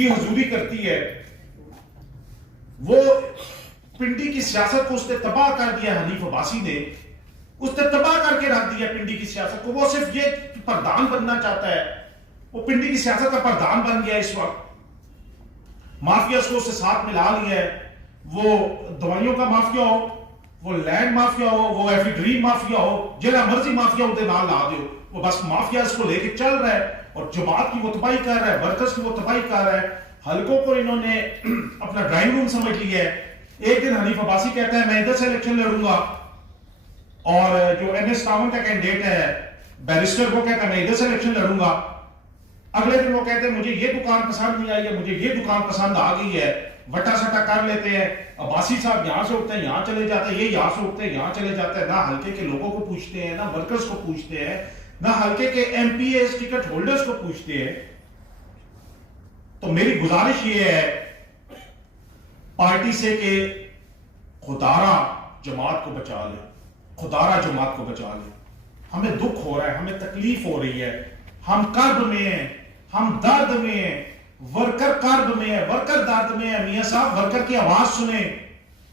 जी हजूरी करती है, वो पिंडी की सियासत को उसने तबाह कर दिया। हनीफ अब्बासी ने उसने तबाह करके रख दिया पिंडी की सियासत को। वो सिर्फ ये प्रधान बनना चाहता है, वो पिंडी की सियासत का प्रधान बन गया इस वक्त। माफिया को उससे साथ मिला लिया है, वो दवाइयों का माफिया हो, वो लैंड माफिया हो, वो एफिड्रीन माफिया हो, जिला मर्जी माफिया उनके नाम ला दो, वो बस माफिया इसको लेके चल रहा है और जमात की वो तबाही कर रहा है, वर्कर्स की वो तबाही कर रहा है। हलकों को इन्होंने अपना ड्राइंग रूम समझ लिया है। एक दिन हनीफ अब्बासी कहता है मैं इधर से इलेक्शन लड़ूंगा, और जो NS टाउन का कैंडिडेट है बैरिस्टर वो कहता है मैं इधर से इलेक्शन लड़ूंगा। अगले दिन वो कहते हैं मुझे ये दुकान पसंद नहीं आई है, मुझे ये दुकान पसंद आ गई है, वटा सटा कर लेते हैं। अब्बासी साहब यहां से उठते हैं यहां चले जाते हैं, ये यहां से उठते हैं यहां चले जाते हैं, ना हल्के के लोगों को पूछते हैं, ना वर्कर्स को पूछते हैं, ना हल्के के MPs टिकट होल्डर्स को पूछते हैं। तो मेरी गुजारिश ये है पार्टी से कि खुदारा जमात को बचा ले, खुदारा जमात को बचा ले। हमें दुख हो रहा है, हमें तकलीफ हो रही है, हम कर्ब में हैं, हम दर्द में हैं, वर्कर कर्ब में है, वर्कर दर्द में है। मियां साहब वर्कर की आवाज सुने,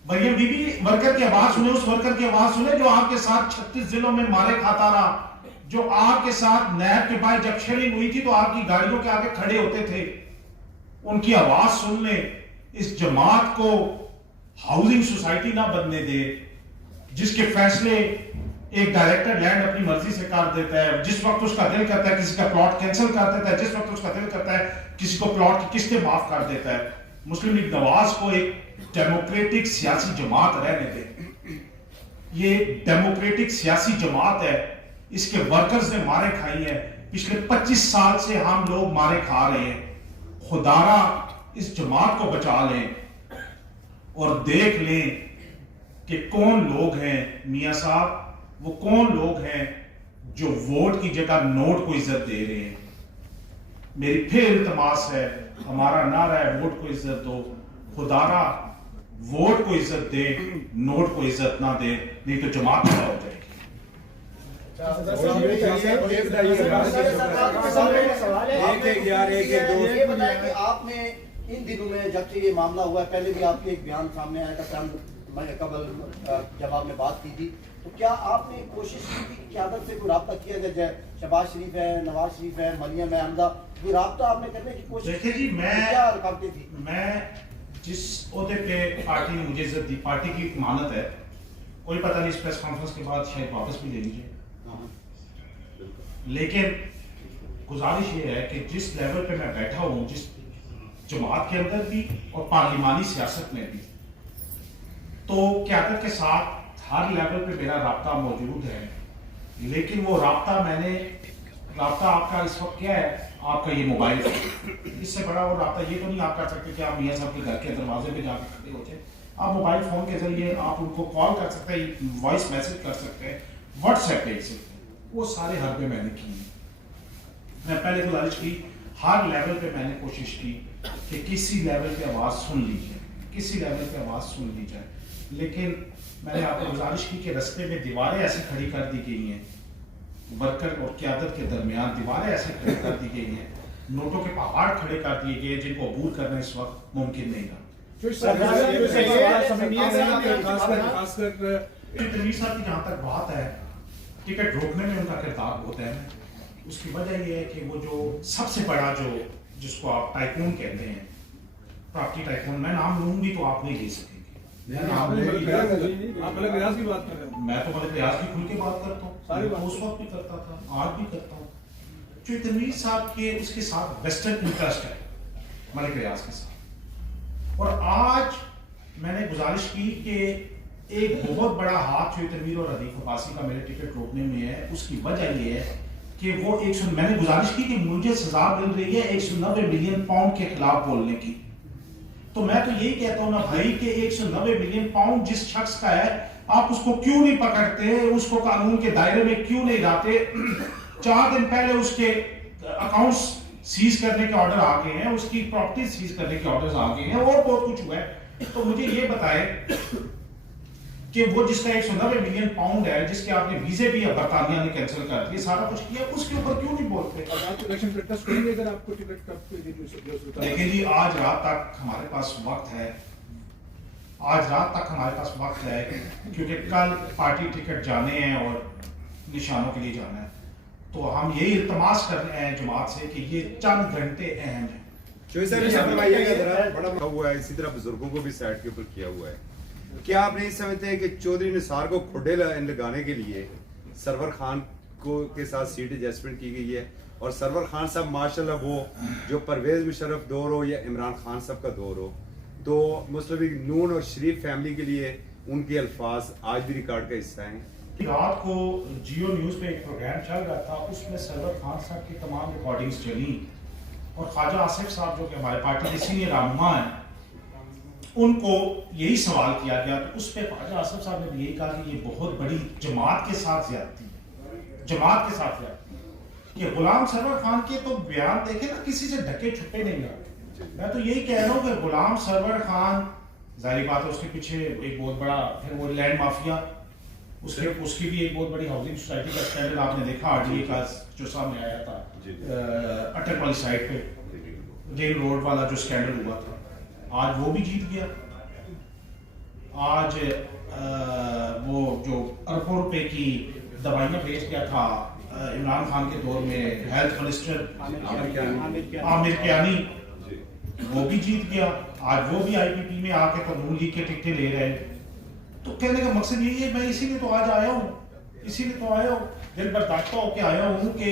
मरियम बीबी वर्कर की आवाज सुने, उस वर्कर की आवाज सुने जो आपके साथ 36 जिलों में मारे खाता रहा, जो आपके साथ नहर के पास जब शेयरिंग हुई थी तो आपकी गाड़ियों के आगे खड़े होते थे। उनकी आवाज सुन ले। इस जमात को हाउसिंग सोसाइटी ना बनने दे जिसके फैसले एक डायरेक्टर लैंड अपनी मर्जी से कर देता है, जिस वक्त उसका दिल करता है किसी का प्लॉट कैंसिल कर देता है, जिस वक्त उसका दिल करता है किसी को प्लॉट की किस्तें माफ कर देता है। मुस्लिम लीग नवाज को एक डेमोक्रेटिक सियासी जमात रहने दे। ये डेमोक्रेटिक सियासी जमात है, इसके वर्कर्स ने मारे खाई है, पिछले 25 साल से हम लोग मारे खा रहे हैं। खुदारा इस जमात को बचा लें और देख लें कि कौन लोग हैं मियां साहब, वो कौन लोग हैं जो वोट की जगह नोट को इज्जत दे रहे हैं। मेरी फिर इल्तमास है, हमारा नारा है वोट को इज्जत दो। खुदारा वोट को इज्जत दे, नोट को इज्जत ना दे, नहीं तो जमात खड़ा हो जाएगी। आपने इन दिनों में जब से ये मामला हुआ है, पहले भी आपके एक बयान सामने आया था कबल जब आपने बात की थी, तो क्या आपने कोशिश की थी कि क़यादत से कोई राब्ता किया जाए? शहबाज शरीफ है, नवाज शरीफ है, मरियम है, हमदा, कोई राब्ता आपने करने की कोशिश? देखिए जी, क्या रुकावटें थी? मैं जिस ओहदे पे पार्टी ने मुझे इज्जत दी, पार्टी की मानत है, कोई पता नहीं इस प्रेस कॉन्फ्रेंस के बाद शायद वापस भी ले लीजिए, लेकिन गुजारिश ये है कि जिस लेवल पे मैं बैठा हूँ, जिस जमात के अंदर भी और पार्लिमानी सियासत में भी, तो क़यादत के साथ हर लेवल पे मेरा राब्ता मौजूद है। लेकिन वो राब्ता आपका इस वक्त क्या है, आपका ये मोबाइल फोन, इससे बड़ा वो राब्ता ये तो नहीं आप कर सकते कि आप मियां साहब के घर के दरवाजे पे जाकर खड़े हो जाए। आप मोबाइल फोन के जरिए आप उनको कॉल कर सकते हैं, वॉइस मैसेज कर सकते हैं, व्हाट्सएप भेज सकते हैं। वो सारे हरबे मैंने किए। मैं पहले गुजारिश की, हर लेवल पे मैंने कोशिश की कि किसी लेवल पे आवाज़ सुन ली जाए, किसी लेवल पे आवाज़ सुन ली जाए। लेकिन मैंने आपको गुजारिश की कि रास्ते में दीवारें ऐसी खड़ी कर दी गई हैं, वर्कर और क़यादत के दरमियान दीवारें ऐसी खड़ी कर दी गई हैं, नोटों के पहाड़ खड़े कर दिए गए जिनको अबूर करना इस वक्त मुमकिन नहीं था। तनवीर साहब की जहाँ तक बात है, टिकट रोकने में उनका किरदार बहुत है। उसकी वजह यह है कि वो जो सबसे बड़ा जिसको आप टाइकून कहते हैं, प्रॉपर्टी टाइकून, मैं नाम लूंगी तो आप नहीं ले सकेंगे। आप मलिक रियाज की बात कर रहे हो? मैं तो मलिक रियाज की खुल के बात करता हूँ, उस वक्त भी करता था, आज भी करता हूँ। जो तनवीर साहब के उसके साथ वेस्टर्न इंटरेस्ट है मलिक रियाज के साथ, और आज मैंने गुजारिश की कि एक बहुत बड़ा हाथ जो तनवीर और हनीफ अब्बासी का मेरे टिकट रोकने में है। उसकी वजह यह है कि वो मैंने गुजारिश की कि मुझे सजा मिल रही है 190 मिलियन पाउंड के खिलाफ बोलने की। तो मैं तो यही कहता हूं ना भाई कि 190 मिलियन पाउंड जिस शख्स का है, आप उसको क्यों नहीं पकड़ते, उसको कानून के दायरे में क्यों नहीं लाते? 4 दिन पहले उसके अकाउंट्स सीज करने के ऑर्डर आ गए हैं, उसकी प्रॉपर्टी सीज करने के ऑर्डर्स आ गए हैं, और बहुत कुछ हुआ है। तो मुझे ये बताएं कि वो जिसका 190 मिलियन पाउंड है, जिसके आपने वीजे भी बरतानिया ने कैंसिल कर दिए, सारा कुछ किया, उसके ऊपर क्यों नहीं बोलते? आप इलेक्शन प्रोटेस्ट करेंगे अगर आपको टिकट कब? देखिए जी, आज रात तक हमारे पास वक्त है, आज रात तक हमारे पास वक्त है, क्योंकि कल पार्टी टिकट जाने हैं और निशानों के लिए जाना है। तो हम यही इल्तमास कर रहे हैं जमात से कि ये चंद घंटे अहम है। बड़ा हुआ है, इसी तरह बुजुर्गों को भी साइड के ऊपर किया हुआ है। क्या आप नहीं समझते हैं कि चौधरी निसार को खुडे लगाने के लिए सरवर खान को के साथ सीट एडजस्टमेंट की गई है, और सरवर खान साहब माशाल्लाह वो जो परवेज मुशर्रफ दौर हो या इमरान खान साहब का दौर हो, तो मुस्लिम लीग नून और शरीफ फैमिली के लिए उनके अल्फाज आज भी रिकॉर्ड का हिस्सा हैं। रात को जियो न्यूज पे एक प्रोग्राम चल रहा था, उसमें सरवर खान साहब की तमाम रिकॉर्डिंग्स चली, और ख्वाजा आसिफ साहब जो कि हमारे पार्टी के सीनियर रहनुमा हैं, उनको यही सवाल किया गया। तो उस पर ख्वाजा आसिफ साहब ने भी यही कहा कि ये बहुत बड़ी जमात के साथ ज्यादती है, जमात के साथ ज्यादती है। ये गुलाम सरवर खान के तो बयान देखे ना, किसी से ढके छुपे नहीं रहे। मैं तो यही कह रहा हूँ कि गुलाम सरवर खान, जाहिर बात है उसके पीछे एक बहुत बड़ा, फिर वो लैंड माफिया, उसकी भी एक बहुत बड़ी हाउसिंग सोसाइटी का स्कैंडल आपने देखा, आरडीए का जो सामने आया था अटक वाली साइड पे रेल रोड वाला जो स्कैंडल हुआ था, आज वो भी जीत गया। आज वो जो अरबों रुपए की दवाइयां बेच गया था इमरान खान के दौर में हेल्थ मिनिस्टर आमिर कियानी, वो भी जीत गया। आज वो भी आईपीपी में आके तो नून लीग के टिकटें ले रहे हैं। तो कहने का मकसद यही है, मैं इसीलिए तो आज आया हूँ, इसीलिए तो आया हूँ, दिल बर्दाश्ता होके आया हूँ कि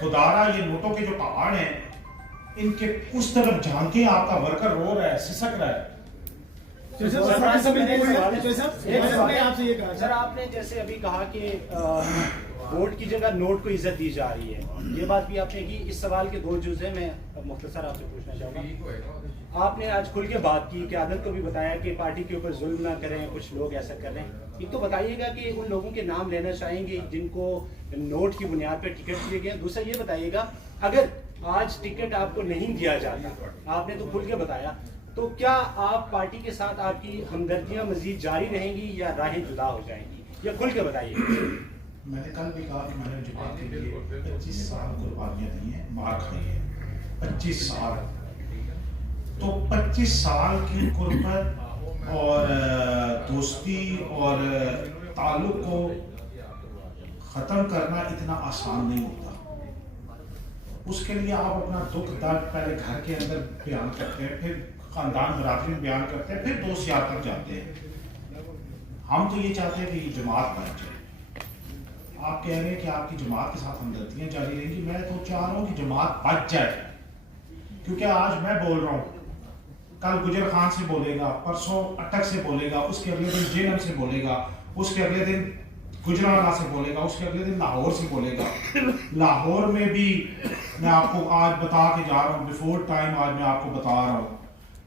खुदारा ये नोटों के जो पहाड़ हैं, इनके उस तरफ झांके आपका वर्कर रो रहा है, सिसक रहा है। सर आपने जैसे अभी कहा कि वोट की जगह नोट को इज्जत दी जा रही है, ये बात भी आपने की। इस सवाल के दो जुज़ हैं, मैं मुख्तसर आपसे पूछना चाहूँगा। आपने आज खुल के बात की, क़यादत को भी बताया कि पार्टी के ऊपर जुल्म ना करें, कुछ लोग ऐसा कर रहे हैं। एक तो बताइएगा कि उन लोगों के नाम लेना चाहेंगे जिनको नोट की बुनियाद पर टिकट दिए गए। दूसरा ये बताइएगा, अगर आज टिकट आपको नहीं दिया जाता, आपने तो खुल के बताया, तो क्या आप पार्टी के साथ आपकी हमदर्दियाँ मजीद जारी रहेंगी या राहें जुदा हो जाएंगी, या खुल के बताइए। मैंने कल भी कहा कि मैंने जमात के लिए 25 साल कुर्बानियां दी हैं, मार खाई है 25 साल। तो 25 साल की कुर्बत और दोस्ती और ताल्लुक को ख़त्म करना इतना आसान नहीं होता। उसके लिए आप अपना दुख दर्द पहले घर के अंदर बयान करते हैं, फिर ख़ानदान बरादरी में बयान करते हैं, फिर दोस्त यार तक जाते हैं। हम तो ये चाहते हैं कि ये जमात बन जाए। आप कह रहे हैं कि आपकी जमात के साथ हमदर्दियां जारी रहेंगी, मैं तो चाह रहा हूँ कि जमात बच जाए। क्योंकि आज मैं बोल रहा हूँ, कल गुजर खान से बोलेगा, परसों अटक से बोलेगा, उसके अगले दिन जेनम से बोलेगा, उसके अगले दिन गुजरावाला से बोलेगा, उसके अगले दिन लाहौर से बोलेगा। लाहौर में भी मैं आपको आज बता के जा रहा हूँ, बिफोर टाइम आज मैं आपको बता रहा हूँ,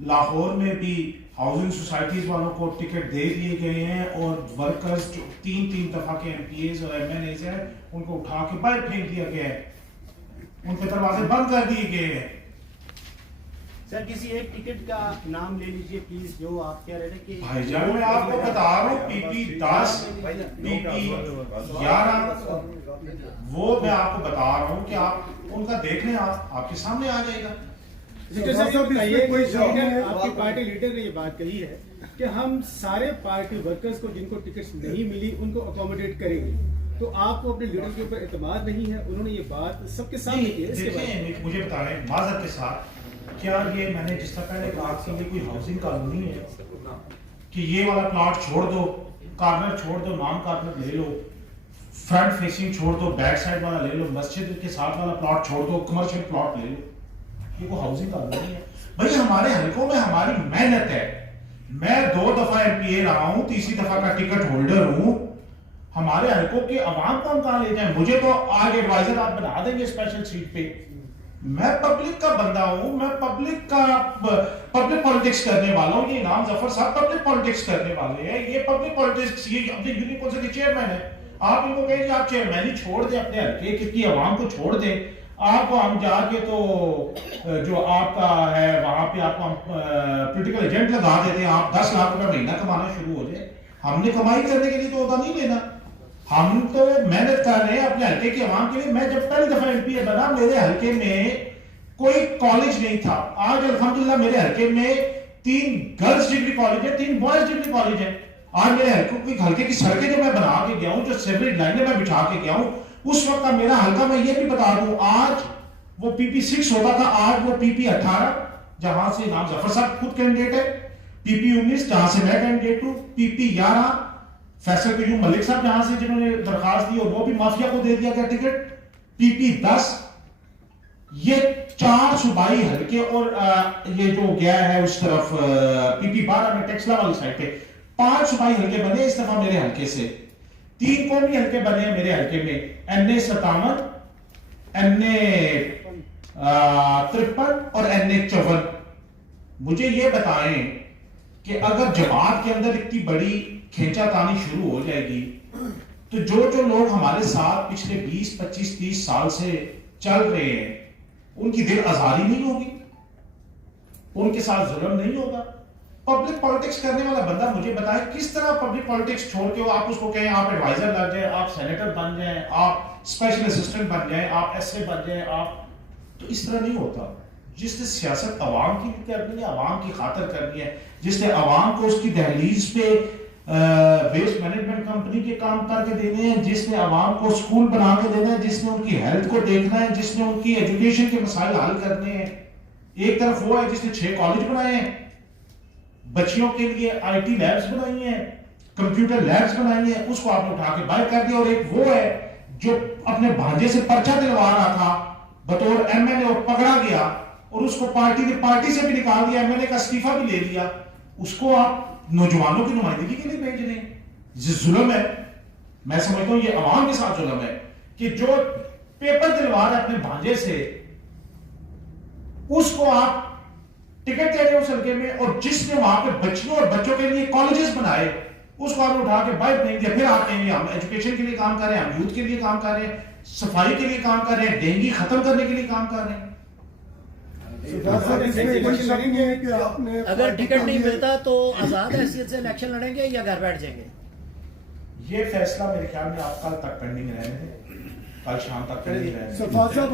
लाहौर में भी हाउसिंग सोसाइटीज वालों को टिकट दे दिए गए हैं, और वर्कर्स जो 3-3 दफा के एमपीएज और एमएनएज हैं, उनको उठा के बाहर फेंक दिया गया है, उनके दरवाजे बंद कर दिए गए हैं। सर किसी एक टिकट का नाम ले लीजिए प्लीज, जो आप कह रहे थे कि भाईजान मैं आपको बता रहा हूँ, पीपी 10, पीपी 11, वो मैं आपको बता रहा हूँ कि आप उनका देख लें, आपके सामने आ जाएगा। आपकी पार्टी लीडर ने ये बात कही है कि हम सारे पार्टी वर्कर्स को जिनको टिकट नहीं मिली उनको अकोमोडेट करेंगे, तो आपको अपने लीडर के ऊपर एतमाद नहीं है? उन्होंने ये बात सबके सामने की है। देखिए मुझे बता रहे हैं माजरत के साथ, क्या ये मैंने जिस तरह पहले कहा कि ये कोई हाउसिंग कॉलोनी है कि ये वाला प्लॉट छोड़ दो, कॉर्नर छोड़ दो, नॉन कॉर्नर ले लो, फ्रंट फेसिंग छोड़ दो, बैक साइड वाला ले लो, मस्जिद के साथ वाला प्लॉट छोड़ दो, कमर्शियल प्लॉट ले लो, ये वो हाउसिंग कॉलोनी है? भाई हमारे हलकों में हमारी मेहनत है, मैं 2 दफा एमपीए रहा हूँ, तीसरी दफा का टिकट होल्डर हूँ। हमारे हलकों के अवाम को हम कहाँ ले जाए? मुझे तो आज एडवाइजर आप बना देंगे स्पेशल सीट पे। मैं पब्लिक का बंदा हूं, मैं पब्लिक पॉलिटिक्स करने वाला हूं। ये इनाम जफर साहब पब्लिक पॉलिटिक्स करने वाले हैं, ये पब्लिक पॉलिटिक्स, ये अपने यूनिकॉर्न से चेयरमैन है। आप इनको कहेंगे आप चेयरमैन ही छोड़ दें अपने हल्के की आवाम को छोड़ दें, आपको हम जाके तो जो आपका है वहां पे आपको हम पॉलिटिकल एजेंट लगा देते हैं, आप 10 लाख रुपए महीना कमाना शुरू हो जाए। हमने कमाई करने के लिए तो ओहदा नहीं लेना, हम तो मेहनत कर रहे हैं अपने हल्के के अवाम के लिए। मैं जब पहली दफा एमपी बना, मेरे हल्के में कोई कॉलेज नहीं था। आज अल्हम्दुलिल्लाह मेरे हल्के में 3 गर्ल्स डिग्री कॉलेज है, 3 बॉयज डिग्री कॉलेज है। आज मेरे हल्के की सड़कें जो मैं बना के गया हूं, जो सीवरेज लाइनें मैं बिछा के गया हूं, उस वक्त का मेरा हल्का, मैं ये भी बता दूं, आज वो PP6 होता था, आज वो PP18, जहां से इमाम जफर साहब खुद कैंडिडेट है, PP19 जहां से मैं कैंडिडेट हूं, PP11 फैसल कयूम मलिक साहब जहां से जिन्होंने दरखास्त दी और वो भी माफिया को दे दिया गया टिकट, PP10, ये 4 सूबाई हल्के और ये जो गया है उस तरफ PP12 में टेक्सला वाली साइड पे 5 सूबाई हल्के बने इस दफा मेरे हल्के से। 3 कौमी हल्के बने हैं मेरे हल्के में, NA57, NA53 और NA54। मुझे ये बताएं कि अगर जमात के अंदर इतनी बड़ी खींचातानी शुरू हो जाएगी तो जो लोग हमारे साथ पिछले 20, 25, 30 साल से चल रहे हैं उनकी दिल आजारी नहीं होगी, उनके साथ जुल्म नहीं होगा। पब्लिक पॉलिटिक्स करने वाला बंदा मुझे बताए किस तरह पब्लिक पॉलिटिक्स छोड़ के आप उसको कहें आप एडवाइजर लग जाए, आप सेनेटर बन जाए, आप स्पेशल असिस्टेंट बन जाए, आप SA बन जाए, आप, तो इस तरह नहीं होता। जिसने सियासत अवाम की करनी है, अवाम की खातर करनी है, जिसने अवाम को उसकी दहलीज पे वेस्ट मैनेजमेंट कंपनी के काम करके देने हैं, जिसने अवाम को स्कूल बना के देना है, जिसने उनकी हेल्थ को देखना है, जिसने उनकी एजुकेशन के मसाइल हल करने हैं। एक तरफ वो है जिसने 6 कॉलेज बनाए हैं, बच्चियों के लिए IT लैब्स बनाई हैं, कंप्यूटर लैब्स बनाई हैं, उसको आपने उठा के बाहर कर दिया। और एक वो है जो अपने भांजे से पर्चा दिलवा रहा था बतौर MLA और पकड़ा गया और उसको पार्टी ने पार्टी से भी निकाल दिया, MLA का इस्तीफा भी ले लिया, उसको आप नौजवानों की नुमाइंदगी के लिए भेज रहे हैं। ये जुल्म है। मैं समझता हूं ये अवाम के साथ जुल्म है कि जो पेपर दिलवा रहा है अपने भांजे से, उसको आप टिकट दे रहे हो उस हल्के में, और जिसने वहां पे बच्चियों और बच्चों के लिए कॉलेजेस बनाए उसको आपने उठा के बाहर नहीं दिया। फिर आप कहेंगे हम एजुकेशन के लिए काम कर रहे हैं, हम यूथ के लिए काम कर रहे हैं, सफाई के लिए काम कर रहे हैं, डेंगू खत्म करने के लिए काम कर रहे हैं। अगर टिकट नहीं मिलता तो आजाद हैसियत से इलेक्शन लड़ेंगे या घर बैठ जाएंगे? ये फैसला मेरे ख्याल में आप कल तक पेंडिंग रहने दें, कल शाम तक पेंडिंग रहने दें। सफा साहब,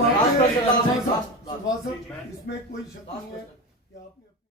इसमें कोई शक नहीं है कि आपने